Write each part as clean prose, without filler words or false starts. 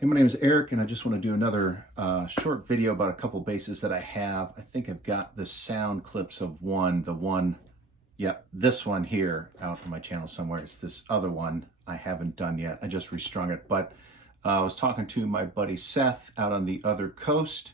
Hey, my name is Eric, and I just want to do another short video about a couple basses that I have. I think I've got the sound clips of this one here out on my channel somewhere. It's this other one I haven't done yet. I just restrung it, but I was talking to my buddy Seth out on the other coast,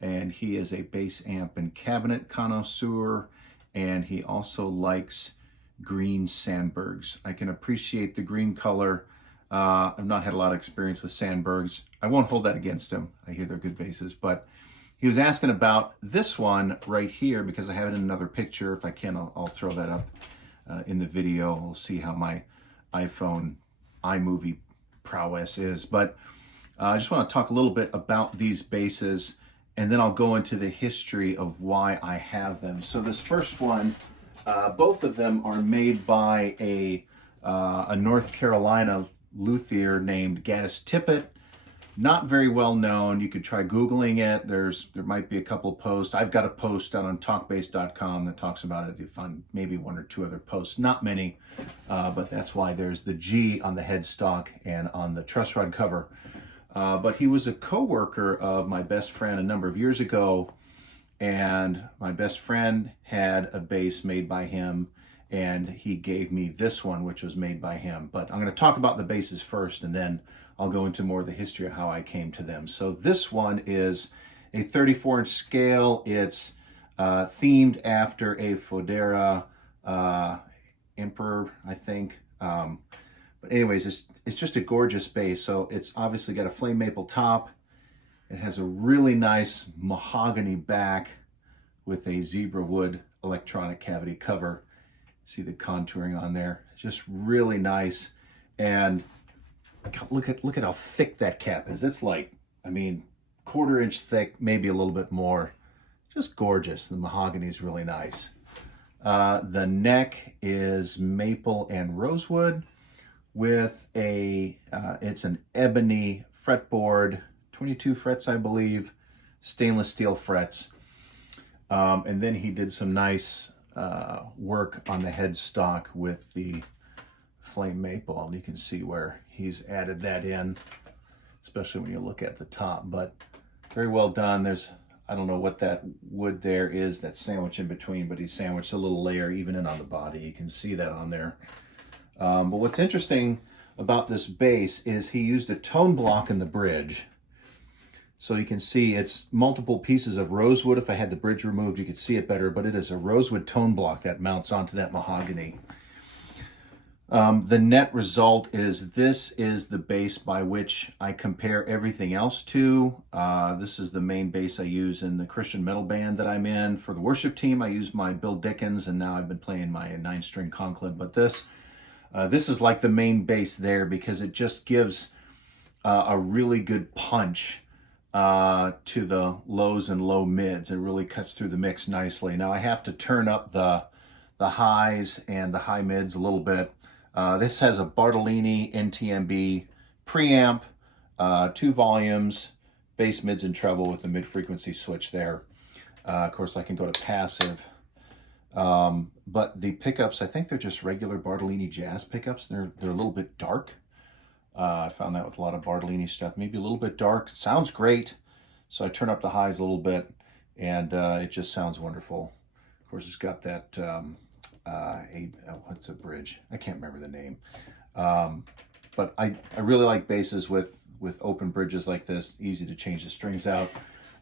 and he is a bass amp and cabinet connoisseur, and he also likes green Sandbergs. I can appreciate the green color. I've not had a lot of experience with Sandbergs. I won't hold that against him. I hear they're good basses, but he was asking about this one right here because I have it in another picture. If I can, I'll throw that up in the video. We'll see how my iPhone iMovie prowess is. But I just want to talk a little bit about these basses, and then I'll go into the history of why I have them. So this first one, both of them are made by a North Carolina luthier named Gaddis Tippet. Not very well known. You could try Googling it. There might be a couple of posts. I've got a post out on talkbass.com that talks about it. You find maybe one or two other posts, not many, but that's why there's the G on the headstock and on the truss rod cover. But he was a co-worker of my best friend a number of years ago, and my best friend had a bass made by him, and he gave me this one, which was made by him. But I'm going to talk about the basses first, and then I'll go into more of the history of how I came to them. So this one is a 34-inch scale. It's themed after a Fodera Emperor, I think. But anyways, it's just a gorgeous bass. So it's obviously got a flame maple top. It has a really nice mahogany back with a zebra wood electronic cavity cover. See the contouring on there. It's just really nice. And look at how thick that cap is. It's like, I mean, quarter-inch thick, maybe a little bit more. Just gorgeous. The mahogany is really nice. The neck is maple and rosewood with it's an ebony fretboard, 22 frets, I believe, stainless steel frets. And then he did some nice work on the headstock with the flame maple, and you can see where he's added that in, especially when you look at the top. But very well done. I don't know what that wood there is that's sandwiched in between, but he sandwiched a little layer even in on the body. You can see that on there. But what's interesting about this bass is he used a tone block in the bridge. So you can see it's multiple pieces of rosewood. If I had the bridge removed, you could see it better, but it is a rosewood tone block that mounts onto that mahogany. The net result is this is the bass by which I compare everything else to. This is the main bass I use in the Christian metal band that I'm in. For the worship team, I use my Bill Dickens, and now I've been playing my 9-string Conklin. But this is like the main bass there because it just gives a really good punch to the lows and low mids. It really cuts through the mix nicely. Now I have to turn up the highs and the high mids a little bit. This has a Bartolini NTMB preamp, 2 volumes, bass, mids, and treble with the mid-frequency switch there. Of course, I can go to passive. But the pickups, I think they're just regular Bartolini jazz pickups. They're a little bit dark. I found that with a lot of Bartolini stuff, maybe a little bit dark. Sounds great. So I turn up the highs a little bit, and it just sounds wonderful. Of course, it's got that, what's a bridge? I can't remember the name. But I really like basses with open bridges like this, easy to change the strings out.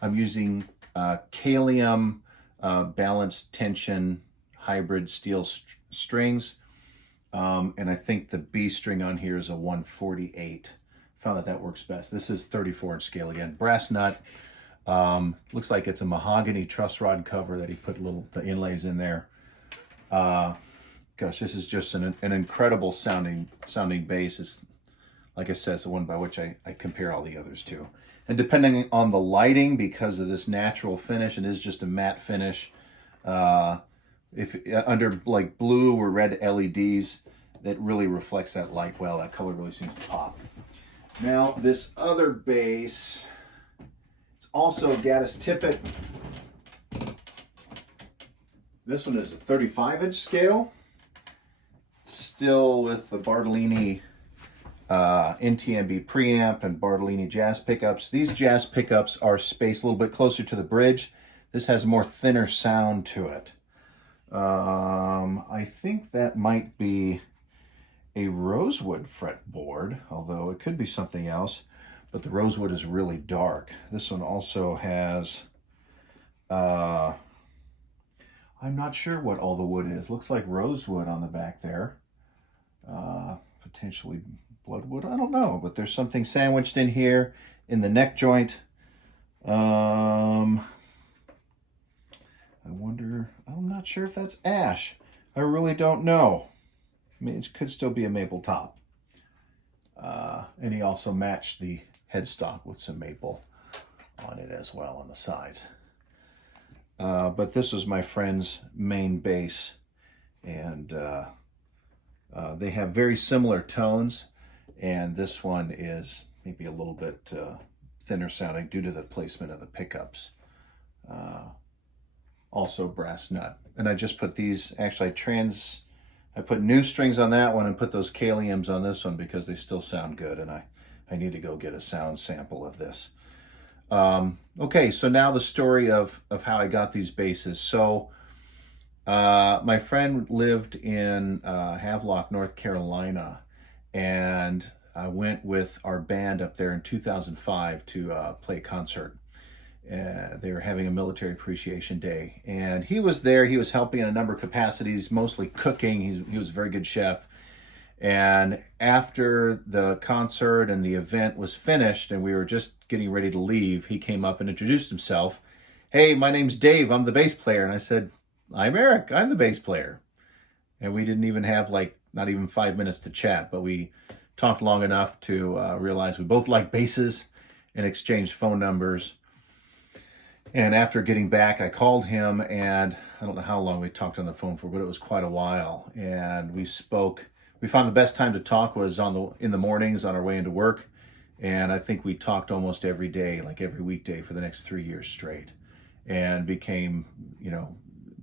I'm using Kalium balanced tension hybrid steel strings. And I think the B string on here is a 148. Found that works best. This is 34-inch scale again. Brass nut. Looks like it's a mahogany truss rod cover that he put the inlays in there. Gosh, this is just an incredible sounding bass. It's, like I said, it's the one by which I compare all the others to. And depending on the lighting, because of this natural finish, it is just a matte finish. If under like blue or red LEDs, that really reflects that light well. That color really seems to pop. Now this other bass, it's also Gaddis Tippet. This one is a 35-inch scale, still with the Bartolini NTMB preamp and Bartolini jazz pickups. These jazz pickups are spaced a little bit closer to the bridge. This has a more thinner sound to it. I think that might be a rosewood fretboard, although it could be something else, but the rosewood is really dark. This one also has, I'm not sure what all the wood is. Looks like rosewood on the back there. Potentially bloodwood, I don't know, but there's something sandwiched in here in the neck joint. I wonder, I'm not sure if that's ash. I really don't know. I mean, it could still be a maple top. And he also matched the headstock with some maple on it as well on the sides. But this was my friend's main bass, and they have very similar tones, and this one is maybe a little bit thinner sounding due to the placement of the pickups. Also brass nut. And I just put these, actually I put new strings on that one and put those Kaliums on this one because they still sound good, and I need to go get a sound sample of this. Okay, so now the story of how I got these basses. So my friend lived in Havelock, North Carolina, and I went with our band up there in 2005 to play a concert. They were having a military appreciation day, and he was there. He was helping in a number of capacities, mostly cooking. He was a very good chef. And after the concert and the event was finished and we were just getting ready to leave, he came up and introduced himself. Hey, my name's Dave. I'm the bass player. And I said, I'm Eric. I'm the bass player. And we didn't even have not even 5 minutes to chat, but we talked long enough to realize we both like basses and exchanged phone numbers. And after getting back, I called him, and I don't know how long we talked on the phone for, but it was quite a while. And we spoke. We found the best time to talk was in the mornings on our way into work. And I think we talked almost every day, like every weekday for the next 3 years straight, and became,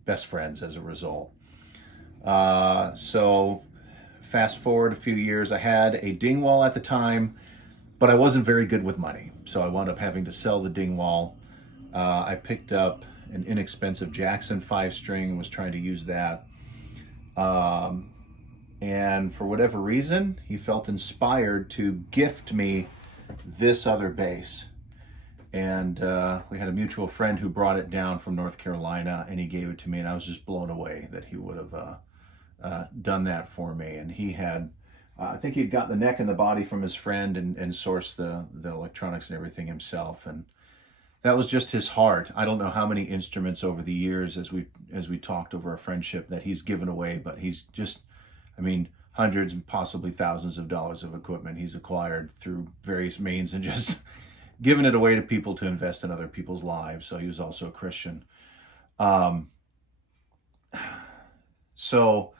best friends as a result. So fast forward a few years, I had a Dingwall at the time, but I wasn't very good with money. So I wound up having to sell the Dingwall. I picked up an inexpensive Jackson 5-string and was trying to use that. And for whatever reason, he felt inspired to gift me this other bass. And we had a mutual friend who brought it down from North Carolina, and he gave it to me, and I was just blown away that he would have done that for me. And he had, I think he'd gotten the neck and the body from his friend and sourced the electronics and everything himself. And that was just his heart. I don't know how many instruments over the years as we talked over our friendship that he's given away, but he's just, hundreds and possibly thousands of dollars of equipment he's acquired through various means and just given it away to people to invest in other people's lives. So he was also a Christian. So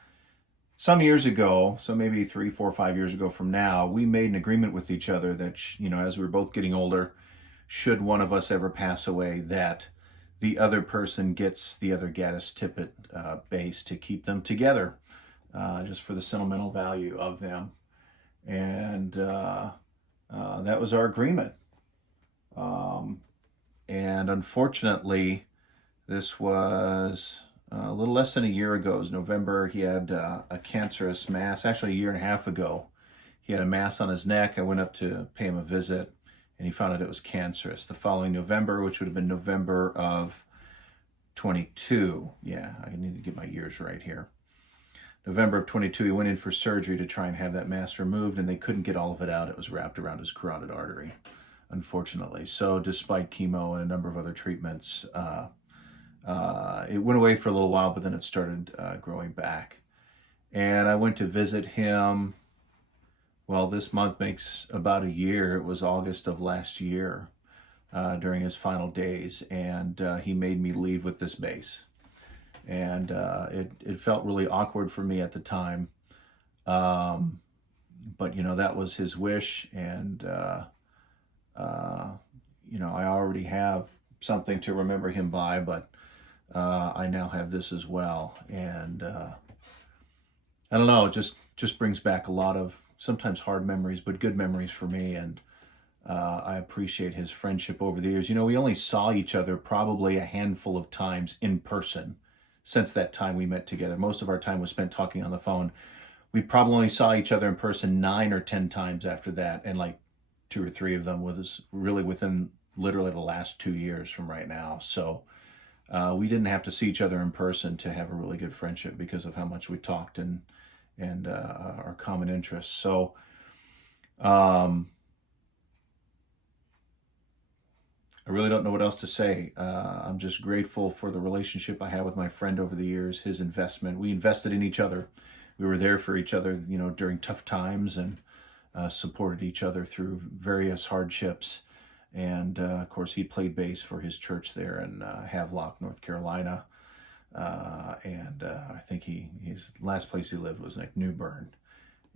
some years ago, so maybe 3, 4, 5 years ago from now, we made an agreement with each other that, as we were both getting older, should one of us ever pass away, that the other person gets the other Gaddis Tippet bass to keep them together, just for the sentimental value of them. And that was our agreement. And unfortunately, this was a little less than a year ago. It was November. He had a cancerous mass, actually a year and a half ago. He had a mass on his neck. I went up to pay him a visit, and he found out it was cancerous. The following November, which would have been November of 22. Yeah, I need to get my years right here. November of 22, he went in for surgery to try and have that mass removed, and they couldn't get all of it out. It was wrapped around his carotid artery, unfortunately. So despite chemo and a number of other treatments, it went away for a little while, but then it started growing back. And I went to visit him. Well, this month makes about a year. It was August of last year during his final days, and he made me leave with this bass. And it felt really awkward for me at the time. But, that was his wish, and, I already have something to remember him by, but I now have this as well. And I don't know, it just brings back a lot of sometimes hard memories, but good memories for me. And I appreciate his friendship over the years. You know, we only saw each other probably a handful of times in person since that time we met together. Most of our time was spent talking on the phone. We probably only saw each other in person 9 or 10 times after that, and like 2 or 3 of them was really within literally the last 2 years from right now. So we didn't have to see each other in person to have a really good friendship because of how much we talked and our common interests. So I really don't know what else to say. I'm just grateful for the relationship I had with my friend over the years, his investment. We invested in each other. We were there for each other, you know, during tough times, and supported each other through various hardships. And of course, he played bass for his church there in Havelock, North Carolina. And I think his last place he lived was like New Bern.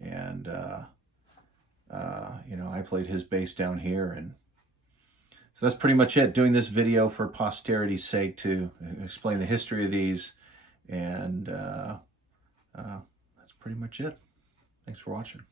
And, you know, I played his bass down here. And so that's pretty much it. Doing this video for posterity's sake to explain the history of these. And that's pretty much it. Thanks for watching.